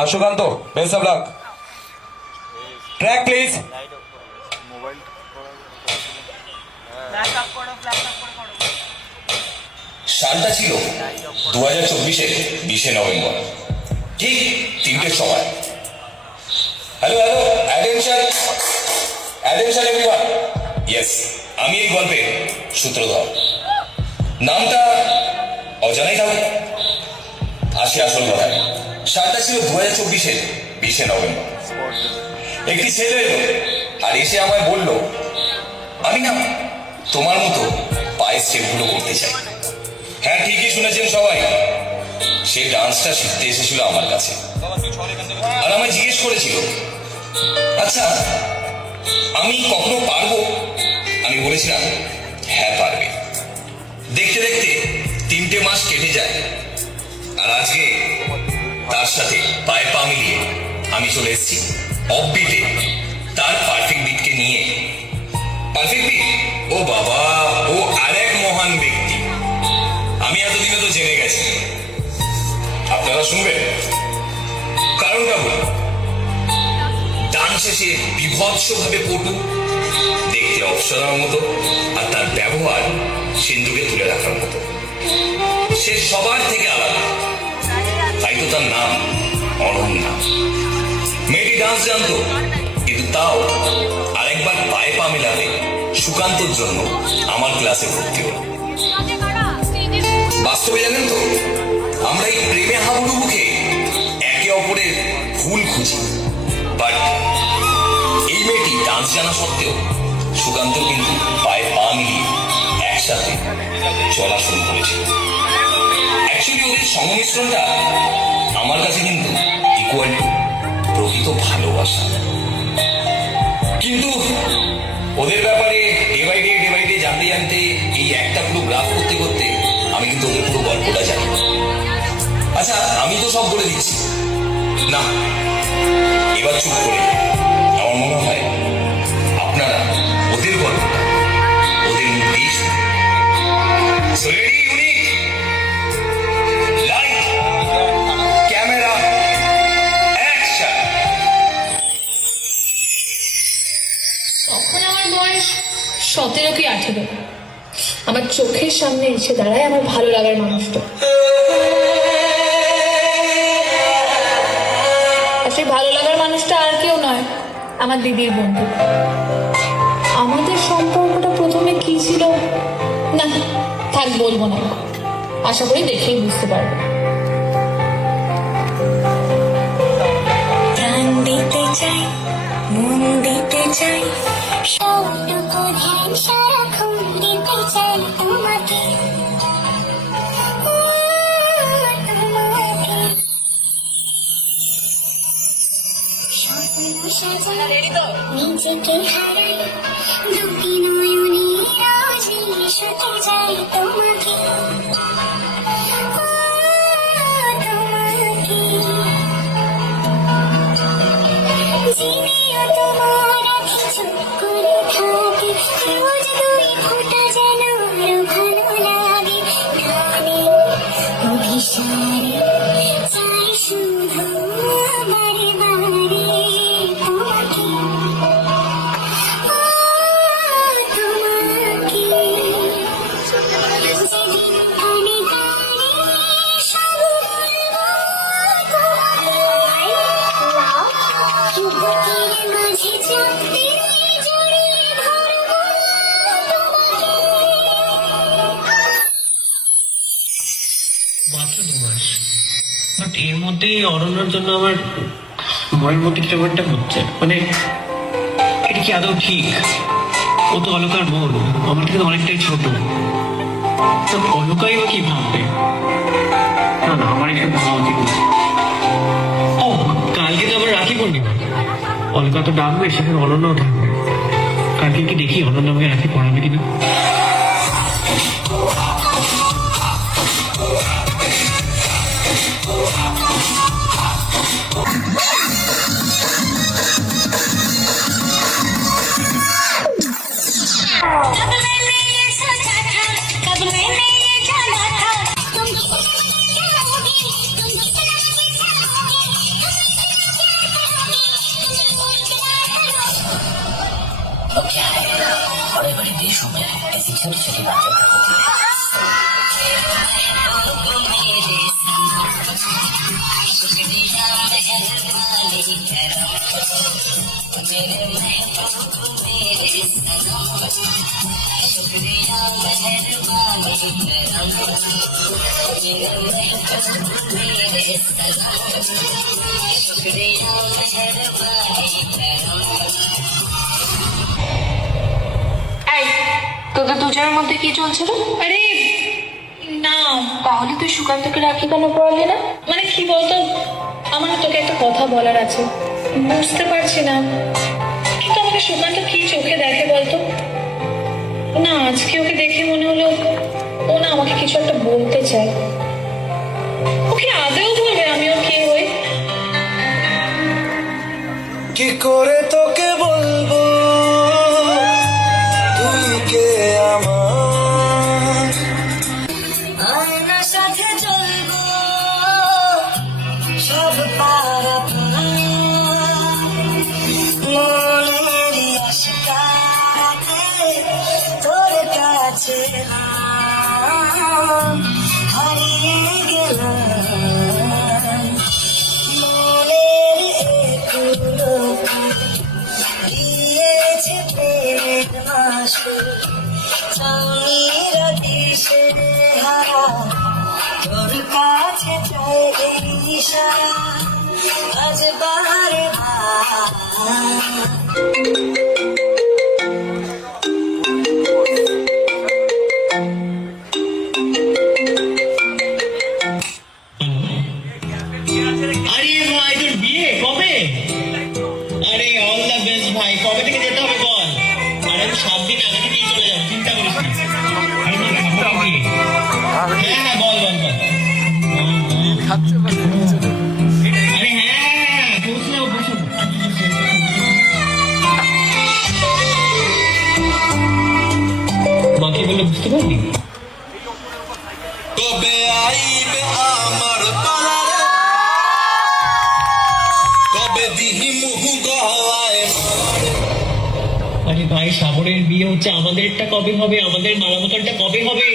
R Sukanta best of luck track please সালটা ছিল দু হাজার চব্বিশের বিশে নভেম্বর, ঠিক তিনটের সময়। Hello hello attention attention everyone yes আমি এই গল্পের সূত্রধর। নামটা অজানাই থাকুক, আসি আসল কথায়। ছিল দু হাজার চব্বিশের বিশে নভেম্বর। একটি ছেলে এলো আর এসে আমায় বলল, আমি না তোমার মতো পায়ের স্টেপগুলো করতে চাই। হ্যাঁ ঠিকই শুনেছেন সবাই। সে ডান্সটা শিখতে এসেছিল আমার কাছে। আর আমায় জিজ্ঞেস করেছিল আচ্ছা আমি কখনো পারব? আমি বলেছিলাম হ্যাঁ পারবে। দেখতে দেখতে তিনটে মাস কেটে যায়। আর আজকে পায়ে মিলিয়ে আমি চলে এসেছি অফবিটে তার পারফেক্ট বিটকে নিয়ে। পারফেক্ট বিট ও বাবা, ও আরেক মহান ব্যক্তি। আমি এতদিনে তো জেনে গেছি। আপনারা শুনবেন? কারণটা বলুন। ডান শেষে বিভৎসভাবে পটু, দেখতে অপসরার মতো, আর তার ব্যবহার সিন্ধুকে তুলে রাখার মতো। সে সবার থেকে আলাদা। তাই তো তার নাম মেয়েটি ডান্স জানতো, কিন্তু তাও আরেকবার পায়ে পা মেলাতে সুকান্তর জন্য আমার ক্লাসে ভর্তি হলো। বাস্তবে জানেন তো, আমরা এই প্রেমে হাবুডু মুখে একে অপরের ভুল খুঁজি। বাট এই মেয়েটি ডান্স জানা সত্ত্বেও সুকান্ত কিন্তু পায়ে পা মিলিয়ে একসাথে চলা শুরু করেছিল অ্যাকচুয়ালি ওদের সংমিশ্রণটা ইকুয়াল প্রকৃত ভালোবাসা। কিন্তু ওদের ব্যাপারে day by day day by day জানতে জানতে এই একটা পুরো গ্রাফ করতে করতে আমি কিন্তু ওদের পুরো গল্পটা জানি। আচ্ছা আমি তো সব বলে দিচ্ছি। না, এবার চুপ করে আমার চোখের সামনে এসে দাঁড়ায় আমার ভালো লাগার মানুষটা। সেই ভালো লাগার মানুষটা আর কেউ নয়, আমার দিদির বন্ধু। আমাদের সম্পর্কটা প্রথমে কি ছিল? না, থাক, বলব না। আশা করি দেখেই বুঝতে পারব। প্রাণ দিতে চাই, মন দিতে চাই দিতে চাই তোমাকে নিজেকে হারাই দুটি নয়নে রোজ নিশতে যাই তোমাকে এর মধ্যেই অরণ্যর জন্য আমার মনের মধ্যে কিছু একটা হচ্ছে। মানে এটা কি আদৌ ঠিক? ও তো অলকার বোন, আমার থেকে অনেকটাই ছোট। তো অলকাই বা কি ভাববে? না না, আমার এসব ভাবা উচিত ও, কালকে তো আবার রাখি পূর্ণিমা। অলকা তো ডাকবে, সেখানে অনন্যও থাকবে। কালকে কি দেখি অনন্য আমাকে রাখি পড়াবে কিনা? একটা ছোট ছোট বাচ্চাদের প্রতি তোদের দুজনের মধ্যে কি চলছিল? আরে না। তাহলে তুই সুকান্তকে রাখি কেন পড়ালি না? মানে কি বলতো? আমার তোকে একটা কথা বলার আছে। বুঝতে পারছি না। কিন্তু আমাকে সুকান্ত কি চোখে দেখে বলতো? না আজকে ওকে দেখে মনে হলো ও না আমাকে কিছু একটা বলতে চায়। ওকে আদেও বলবে আমি ওর কে হই? কি করে তোকে বলব? কবে আইবে আমার পালারে কবে দিহি মুহু গলায়? আরে ভাই, সাগরের বিয়ে হচ্ছে আমাদেরটা কবে হবে? আমাদের মালামতনটা কবে হবে?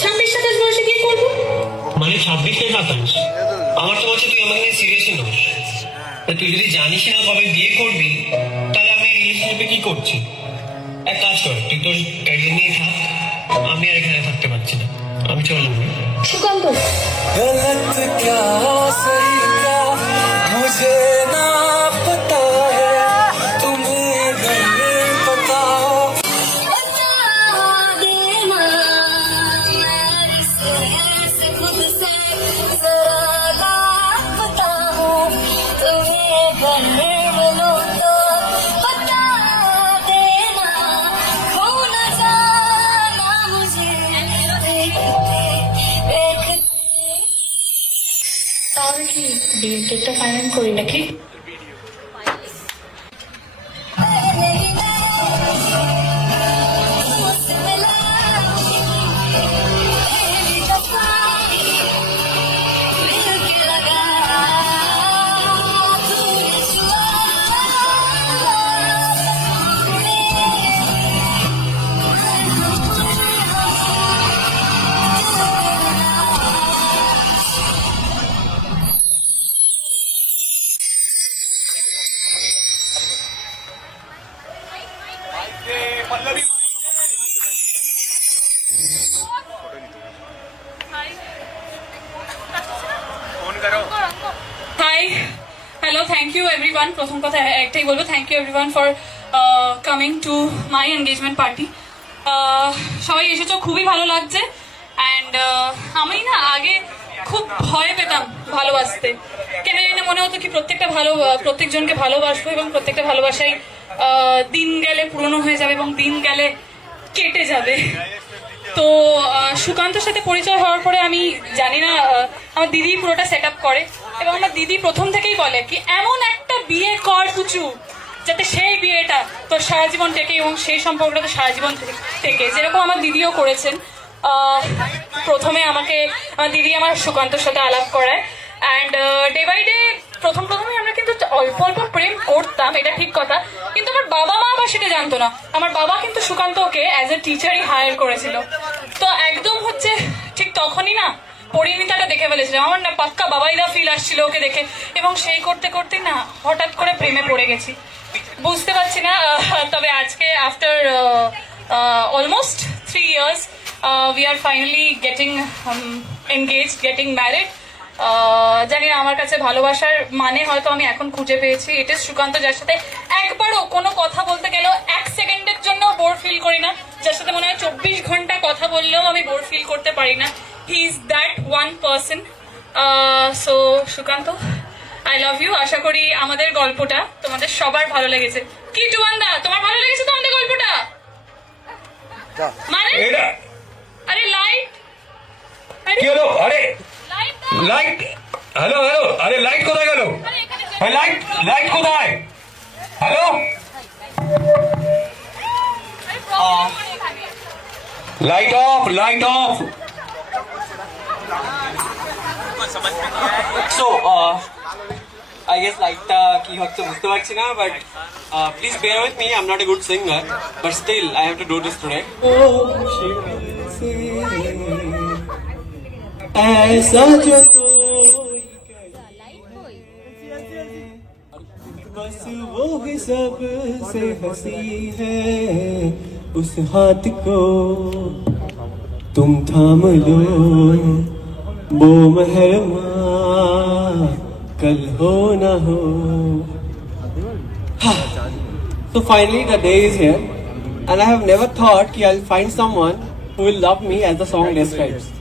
ছাব্বিশ সাতাশ বয়সে কি করব? মানে ছাব্বিশ সাতাশ? আমার তো বলছে তুই আমাকে সিরিয়াসই নস। তুই যদি জানিস না কবে বিয়ে করবি তাহলে আমি রিলেশনশিপে কি করছি? এক কাজ কর তুই তোর ক্যারিয়ার নিয়ে থাক আমি আর এখানে থাকতে পারছি না। আমি চললাম সুকান্ত। তাহলে কি? বিয়েটা ফাইনাল করি নাকি? প্রথম কথা একটাই বলব thank you everyone for coming to my engagement party সবাই এসেছ, খুবই ভালো লাগছে অ্যান্ড আমি না আগে খুব ভয় পেতাম ভালোবাসতে। কেন জানি মনে হতো কি প্রত্যেকটা ভালো প্রত্যেকজনকে ভালোবাসবো এবং প্রত্যেকটা ভালোবাসাই দিন গেলে পুরনো হয়ে যাবে এবং দিন গেলে কেটে যাবে। তো সুকান্তর সাথে পরিচয় হওয়ার পরে আমি জানি না আমার দিদি পুরোটা সেট করে এবং আমার দিদি প্রথম থেকেই বলে কি, এমন একটা বিয়ে কর কুচু, যাতে সেই বিয়েটা তোর সারা জীবন থেকে এবং সেই সম্পর্কটা তো সারা জীবন থেকে। যেরকম আমার দিদিও করেছেন। প্রথমে আমাকে, আমার দিদি আমার সুকান্তর সাথে আলাপ করায়। অ্যান্ড ডে বাই ডে প্রথম প্রথমে আমরা কিন্তু অল্প অল্প প্রেম করতাম, এটা ঠিক কথা। কিন্তু আমার বাবা মা আবার সেটা জানতো না। আমার বাবা কিন্তু সুকান্তকে অ্যাজ এ টিচারই হায়ার করেছিল। তো একদম হচ্ছে ঠিক তখনই না পরিণীতাটা দেখে ফেলেছিলাম। আমার না পাক্কা বাবাইদা ফিল আসছিল ওকে দেখে। এবং সেই করতে করতে না হঠাৎ করে প্রেমে পড়ে গেছি। বুঝতে পারছি না তবে আজকে after almost three years we are finally getting engage getting married জানি না আমার কাছে ভালোবাসার মানে হয়তো আমি এখন খুঁজে পেয়েছি। এটা সুকান্ত যার সাথে একবারও কোনো কথা বলতে গেলেও এক সেকেন্ডের জন্য বোর ফিল করি না। যার সাথে মনে হয় চব্বিশ ঘণ্টা কথা বললেও আমি বোর ফিল করতে পারি না। He is that one person so Sukanta I love you আশা করি আমাদের গল্পটা তোমাদের সবার ভালো লেগেছে। কি টুয়ান্দা তোমার ভালো লেগেছে তো আমাদের গল্পটা? মানে? আরে লাইট আরে। লাইট লাইট হ্যালো হ্যালো আরে লাইট কোথায় গেল ভাই লাইট লাইট কোথায় hello light off light off so I guess লাইটটা কি হচ্ছে বুঝতে পারছি না but please bear with me I am not a good singer but still I have to do this today उस हाथ को तुम थाम लो, वो कल हो ना हो। तो finally the day is here and I have never thought कि I will find someone who will love me as the song describes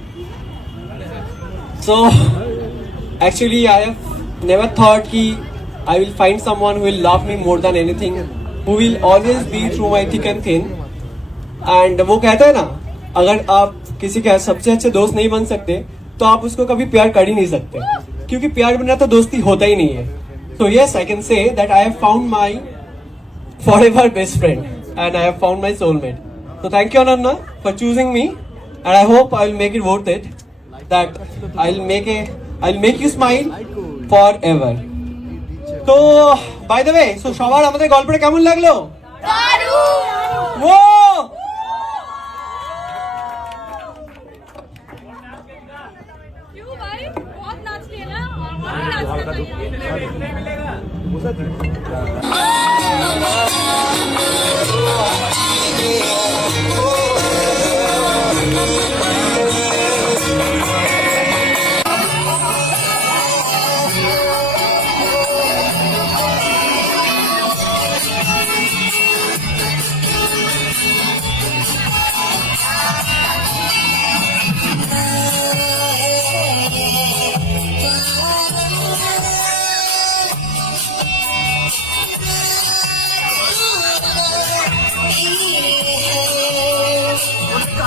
so actually I have never thought कि I will find someone who will love me more than anything who will always be through my thick and thin and वो कहता है ना, अगर आप किसी के सबसे अच्छे दोस्त नहीं बन सकते तो आप उसको कभी प्यार कर ही नहीं सकते। क्योंकि प्यार बनना तो दोस्ती होता ही नहीं है। So yes I can say that I have found my for best friend and I have found my soulmate तो thank you Ananya for choosing me and I hope I will make it worth it that I'll make a I'll make you smile forever. তো by the way so সবার আমাদের গল্পটা কেমন লাগল ও Thank you.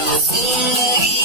I feel like